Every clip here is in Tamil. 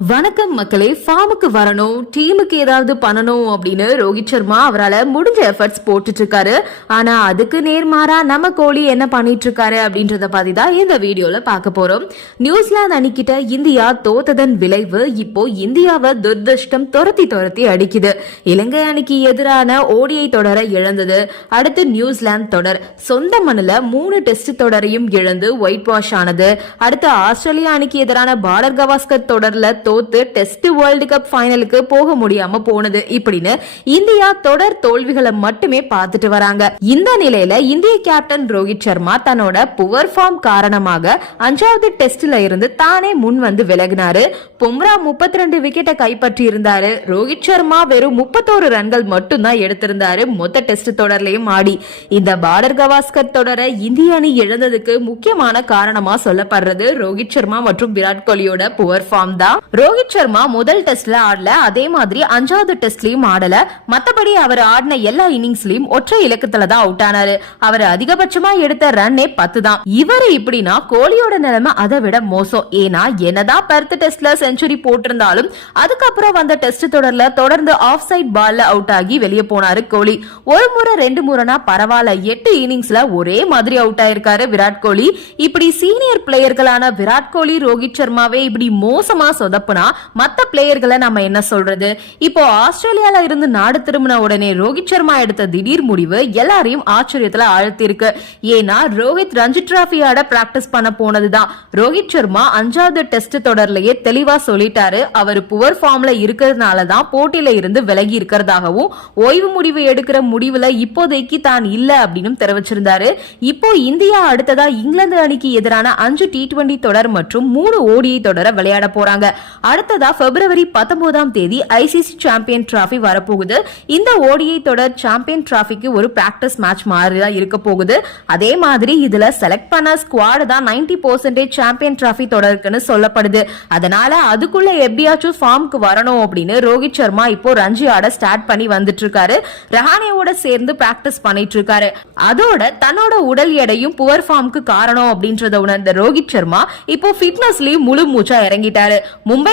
வணக்கம் மக்களே ஃபார்முக்கு வரணும் டீமுக்கு ஏதாவது பண்ணணும் அப்படின்னு ரோஹித் சர்மா அவரால் முடிஞ்ச எஃபர்ட்ஸ் போட்டுட்டு இருக்காரு ஆனா அதுக்கு நேர்மாறா நம்ம கோலி என்ன பண்ணிட்டு இருக்காரு அப்படின்றத பத்தி தான் இந்த வீடியோல பார்க்க போறோம். நியூசிலாந்து அணிக்கிட்ட இந்தியா தோத்ததன் விளைவு இப்போ இந்தியாவை துர்திருஷ்டம் துரத்தி துரத்தி அடிக்குது. இலங்கை அணிக்கு எதிரான ஓடிஐ தொடர இழந்தது. அடுத்து நியூசிலாந்து தொடர். சொந்த மண்ணில் மூணு டெஸ்ட் தொடரையும் இழந்து ஒயிட் வாஷ் ஆனது. அடுத்து ஆஸ்திரேலியா அணிக்கு எதிரான பார்டர் கவாஸ்கர் தொடர்ல தோத்து டெஸ்ட் வேர்ல்டு கப் ஃபைனலுக்கு போக முடியாம போனது. இப்படின்னு இந்தியா தொடர் தோல்விகளை மட்டுமே பார்த்துட்டு வராங்க. இந்த நிலையில இந்திய கேப்டன் ரோஹித் சர்மா தன்னோட புவர் ஃபார்ம் காரணமாக அஞ்சாவது டெஸ்ட்ல இருந்து தானே முன் வந்து விலகினாரு. பும்ரா முப்பத்தி ரெண்டு விக்கெட்டை கைப்பற்றி இருந்தாரு ரோஹித் சர்மா வெறும் முப்பத்தோரு ரன்கள் மட்டும்தான் எடுத்திருந்தாரு. மொத்த டெஸ்ட் தொடர்லயும் ஆடி. இந்த பார்டர் கவாஸ்கர் தொடரை இந்திய அணி இழந்ததுக்கு முக்கியமான காரணமா சொல்லப்படுறது ரோஹித் சர்மா மற்றும் விராட் கோலியோட புவர் ஃபார்ம் தான். ரோஹித் சர்மா முதல் டெஸ்ட்ல ஆடல. அதே மாதிரி அஞ்சாவது டெஸ்ட்லயும் ஆடல. மத்தபடி அவர் ஆடின எல்லா இன்னிங்ஸ்லயும் ஒற்றை இலக்கத்துல தான் அவுட் ஆனாரு. அவர் அதிகபட்சமா எடுத்த ரன்னே பத்து தான். இவர் இப்படின்னா கோலியோட நிலைமை அதை விட மோசம். ஏன்னா என்னதான் பெர்த் டெஸ்ட்ல செஞ்சுரி போட்டிருந்தாலும் அதுக்கப்புறம் வந்த டெஸ்ட் தொடர்ல தொடர்ந்து ஆஃப் சைட் பால்ல அவுட் ஆகி வெளியே போனாரு கோலி. ஒரு முறை ரெண்டு முறைனா பரவாயில்ல. எட்டு இன்னிங்ஸ்ல ஒரே மாதிரி அவுட் ஆயிருக்காரு விராட் கோலி. இப்படி சீனியர் பிளேயர்களான விராட் கோலி ரோஹித் சர்மாவே இப்படி மோசமா சொதப்புனா மத்த பிளேயர்களை நம்ம என்ன சொல்றது? இப்போ ஆஸ்திரேலியால இருந்து நாடு திரும்பின உடனே ரோஹித் சர்மா எடுத்த திடீர் முடிவு எல்லாரையும் ஆச்சரியத்துல ஆழ்த்திருக்கு ஏன்னா ரோஹித் ரஞ்சி டிராஃபி பிராக்டிஸ் பண்ண போனதுதான். ரோஹித் சர்மா அஞ்சாவது டெஸ்ட் தொடர்லயே தெளிவா சொல்லிட்டாரு. அவர் புவர் ஃபார்ம்ல இருக்கிறதுனால தான் போட்டியில இருந்து விலகி இருக்கிறதாகவும் ஓய்வு முடிவு எடுக்கிற முடிவுல இப்போதைக்கு தான் இல்ல அப்படின்னு தெரிவிச்சிருந்தாரு. இப்போ இந்தியா அடுத்ததா இங்கிலாந்து அணிக்கு எதிரான அஞ்சு டி டுவெண்டி தொடர் மற்றும் மூணு ஓடிஐ தொடர விளையாட போறாங்க. அடுத்ததா பிப்ரவரி பத்தொன்பதாம் தேதி ஐசிசி சாம்பியன் டிராஃபி வரப்போகுது. இந்த ஓடிஐ தொடர் சாம்பியன் டிராஃபிக்கு ஒரு பிராக்டிஸ் மேட்ச் மாதிரி தான் இருக்க போகுது. அதே மாதிரி இதுல செலக்ட் பண்ண ஸ்குவாடு தான் நைன்டி பர்சன்டேஜ் சாம்பியன் டிராஃபி தொடருக்குன்னு சொல்லப்படுது. அதனால அதுக்குள்ள எப்படியாச்சும் ஃபார்முக்கு வரணும் அப்படின்னு ரோஹித் சர்மா இப்போ ரஞ்சி ஆட ஸ்டார்ட் பண்ணி வந்துட்டு இருக்காரு ரஹானேவோட சேர்ந்து பிராக்டிஸ் பண்ணிட்டு இருக்காரு அதோட தன்னோட உடல் எடையும் புவர் ஃபார்முக்கு காரணம் அப்படின்றத உணர்ந்த ரோஹித் சர்மா இப்போ ஃபிட்னஸ்லயும் முழு மூச்சா இறங்கிட்டாரு.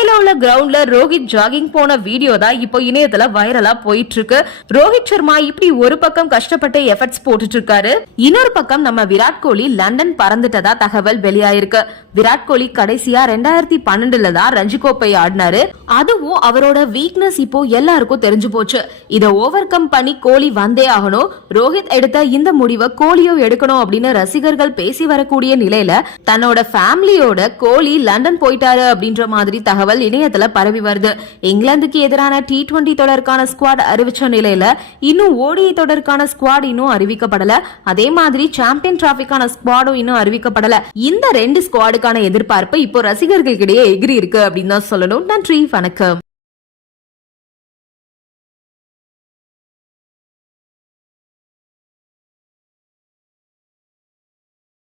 சென்னையில உள்ள கிரவுண்ட்ல ரோஹித் ஜாகிங் போன வீடியோ தான் இப்போ இணையத்துல வைரலா போயிட்டு இருக்கு ரோஹித் சர்மா இப்படி ஒரு பக்கம் கஷ்டப்பட்டு எஃபர்ட்ஸ் போட்டுட்டு இருக்காரு இன்னொரு பக்கம் நம்ம விராட் கோலி லண்டன் பறந்துட்டதா தகவல் வெளியாயிருக்கு. விராட் கோலி கடைசியா ரெண்டாயிரத்தி பன்னெண்டுல தான் ரஞ்சி கோப்பை ஆடினாரு. அதுவும் அவரோட வீக்னஸ் இப்போ எல்லாருக்கும் தெரிஞ்சு போச்சு. இத ஓவர் கம் பண்ணி கோலி வந்தே ஆகணும். ரோஹித் எடுத்த இந்த முடிவை கோலியோ எடுக்கணும் அப்படின்னு ரசிகர்கள் பேசி வரக்கூடிய நிலையில தன்னோட ஃபேமிலியோட கோலி லண்டன் போயிட்டாரு அப்படின்ற மாதிரி தகவல் இணையத்துல பரவி வருது. இங்கிலாந்துக்கு எதிரான டி டுவெண்டி தொடருக்கான ஸ்குவாட் அறிவிச்ச நிலையில இன்னும் ஓடிஐ தொடருக்கான ஸ்குவாட் இன்னும் அறிவிக்கப்படல. அதே மாதிரி சாம்பியன் டிராபிக்கான ஸ்குவாடும் இன்னும் அறிவிக்கப்படல. இந்த ரெண்டு ஸ்குவாடுக்கான எதிர்பார்ப்பு இப்போ ரசிகர்களுக்கிடையே எகிரி இருக்கு அப்படின்னு தான் சொல்லணும். நன்றி வணக்கம்.